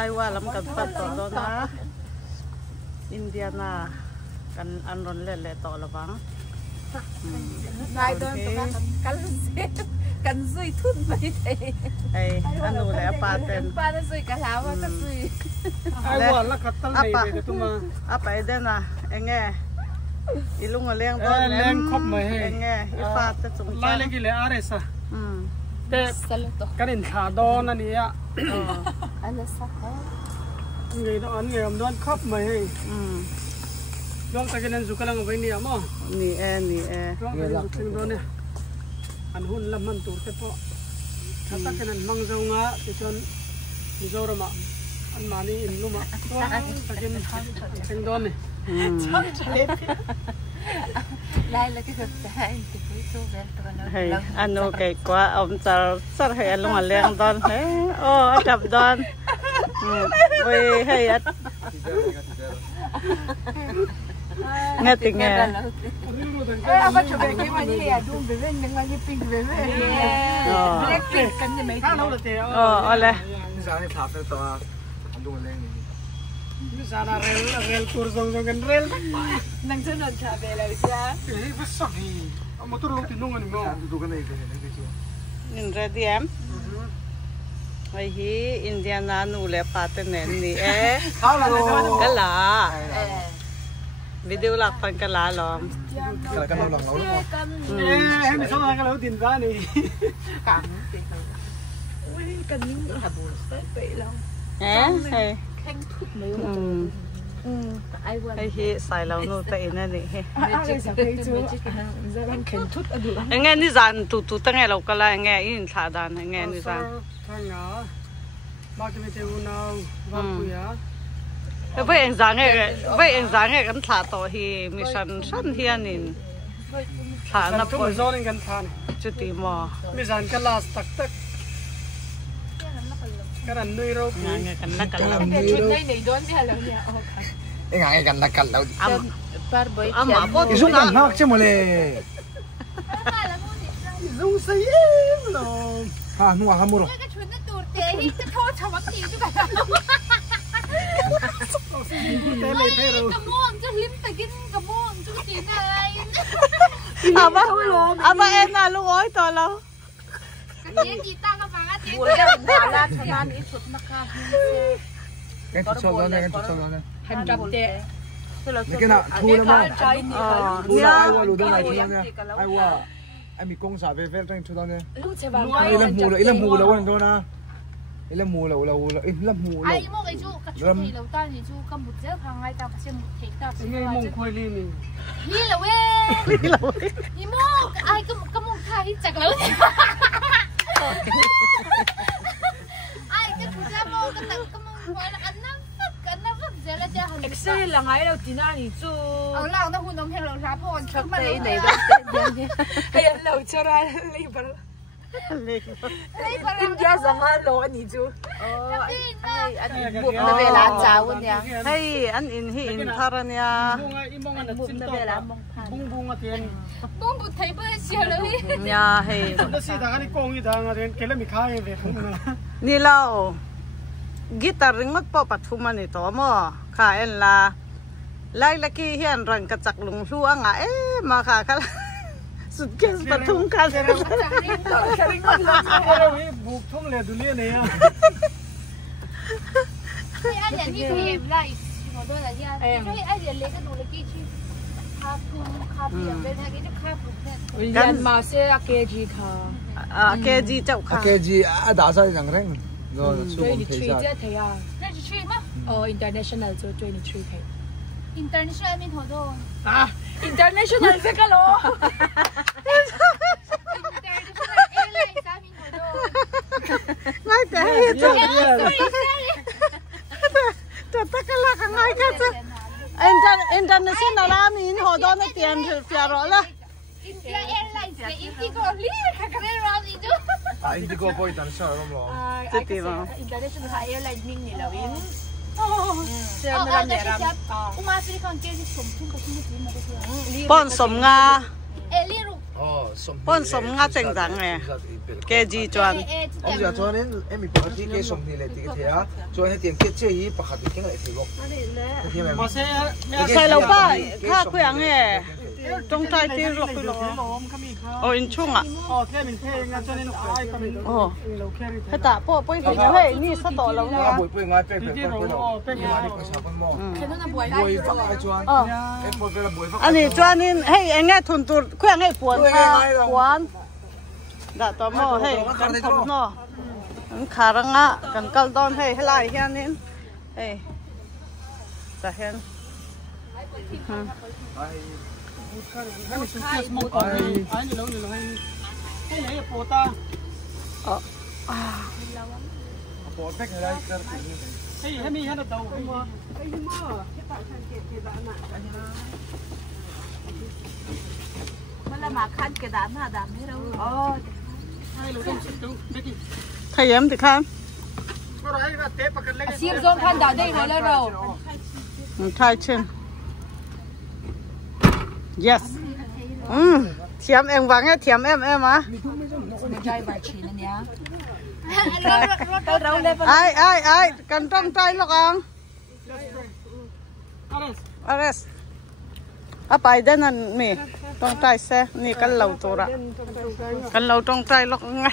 ai wa lam kan pat to do na India na kan anron le to la bang nai don kan zui thun mai thei ai anu le pa ten pa na zui ka la wa ka zui ai wa la katal nei de tu ma apa ide na enge ilung leng do leng khop mai he enge ifa ta chung la le gi le are sa te kanin tha do na ni ya ala sa ngai do an ngai am don khop mai he dong ta kenan zu kalang vai ni amo ni e dong ta chung do ne an hun lam man tur te po thata kenan mang zo nga ti chon ni zo ra ma an mani in lu ma ta ken chung do ne lai là cái thực tế thì cái số vé tao hay anu cái quá ông sar hay lung leng don he o chap don oi hay at nghe tiếng nghe apa coba cái mà như vậy đúng về bên những cái pin về bên electric kan như mấy ole misalnya traffic to anh đúng lên sana rel tour zong kan rel nang sunod sa bela siya basta hi motor lo tinungan mo du kan ei in ready am ai hi Indiana nu le paten ni e kala video lak pan kala lom kala kan lo lang lo mi so na kala din ba ni cảm ui cần những cái hạt bột vậy lòng hay thanh thút mấy ai hi sai lao nu ta ina ni he nghe ni zan tu ta nghe lo kala nghe in tha dan nghe ni zan nga ma ke me te unau va puya vậy anh giang nghe kan tha to hi mission san hianin tha na po zo ning kan than chu ti mo mi zan kala tak tak karan nui ro nghe kan na kala này này đón đi là nhà ngai kan nakal daw par boy ama po isung kan nak che mole isung sayem no ha nuwa ka muro cái chuyện nó tụt té thì cái thôi chào bác sĩ chứ phải cái mông chứ lim tay cái mông chứ cái này ama em na lu oi to lo cái gì ta các bạn á buổi đó là la cho nên ít chút mắc ha cái chút số đó này hành trăm tệ cái nào thu lắm thu là ai qua đủ đâu này thu nha ai qua ai bị công xã về về trong thu đó nha đây là mù là quan thôi na đây là mù là ai mua cái chú cái chú thì đầu tiên thì chú cầm một chiếc hàng ngày tao xem một thế tao ngay mông khơi li mình đi là quê đi mua ai cầm một thay chặt lớn ai cái chú ra mua cái nặng cầm một gọi là ăn nó vấp dễ là cha hàng Excel là ngay đâu tí nào thì chú ở làng nó hôn nông heo làng ráp hôn chắc đây này đâu hay là lâu cho ra lấy vào India rằng là lâu anh chú anh buộc nó về làm cháo luôn nha hay anh in hi in tharan ya buông nó về làm bung tiền bung bút thấy bữa chiều rồi ya hay nó xí thằng này con gì thằng này cái là mình khai về không ni lao guitar ring mat po pathuma ni to mo kha en la lai la ki hian rang ka chak lung hlu anga e ma kha kha suitcase pathum ka buộc thung lệ dunia này à ai nhận như thế lại một đôi là nha ai nhận lấy cái đồ là kia chứ khá biển bên hai cái nó khá bụng Gan mà sẽ kg khá kg chậu khá kg đã sao rằng đấy rồi số 23啫睇啊23嗎international 就23睇 international 面好多international 識㗎咯 international airlines 面好多 ngay thế cho tất cả là cái ngay cái chứ international là mình họ đó nó tiền thì phải rồi là India Airlines cái Indigo libre cái cái đó gì chứ Indigo boy tan sao không lo international airline mình này là win Uma African cái gì sống chung cái gì mà cái gì bọn sống nga liru pon som nga cheng dang nge kg chuan ông giờ cho nên em bị bỏ đi cái sông thì lại thì thế á cho nên tiền kết chơi gì bắt hạt cái lại thì bốc mà sai lâu ba kha khuyang nge trong tai ti lok ki lok o in chung à thế mình thế ngay cho nên ai cả mình hết ta po po thì hey ni sa to lâu nè bồi ngay pe pe bồi vắt ai chuan em bồi về là bồi vắt anh ấy chuan nên hey anh nghe thun tur khuyang hey puan puan đã tao mò hey kan thom no khá răng á kan kal don hey helai hian in hey ta hian bỏ cách này đây hay mi hay là đầu mà khăn cái đám mà đám thế đâu thầy em thì khăn xiêm rôn khăn đảo đây hay là đâu thầy trên yes thiếm em vắng á thiếm em á ai cần trong tay lọc ăn Ares apa đây là mì trong tay xe nè cần lẩu tổ ra cần lẩu trong tay lọc ngay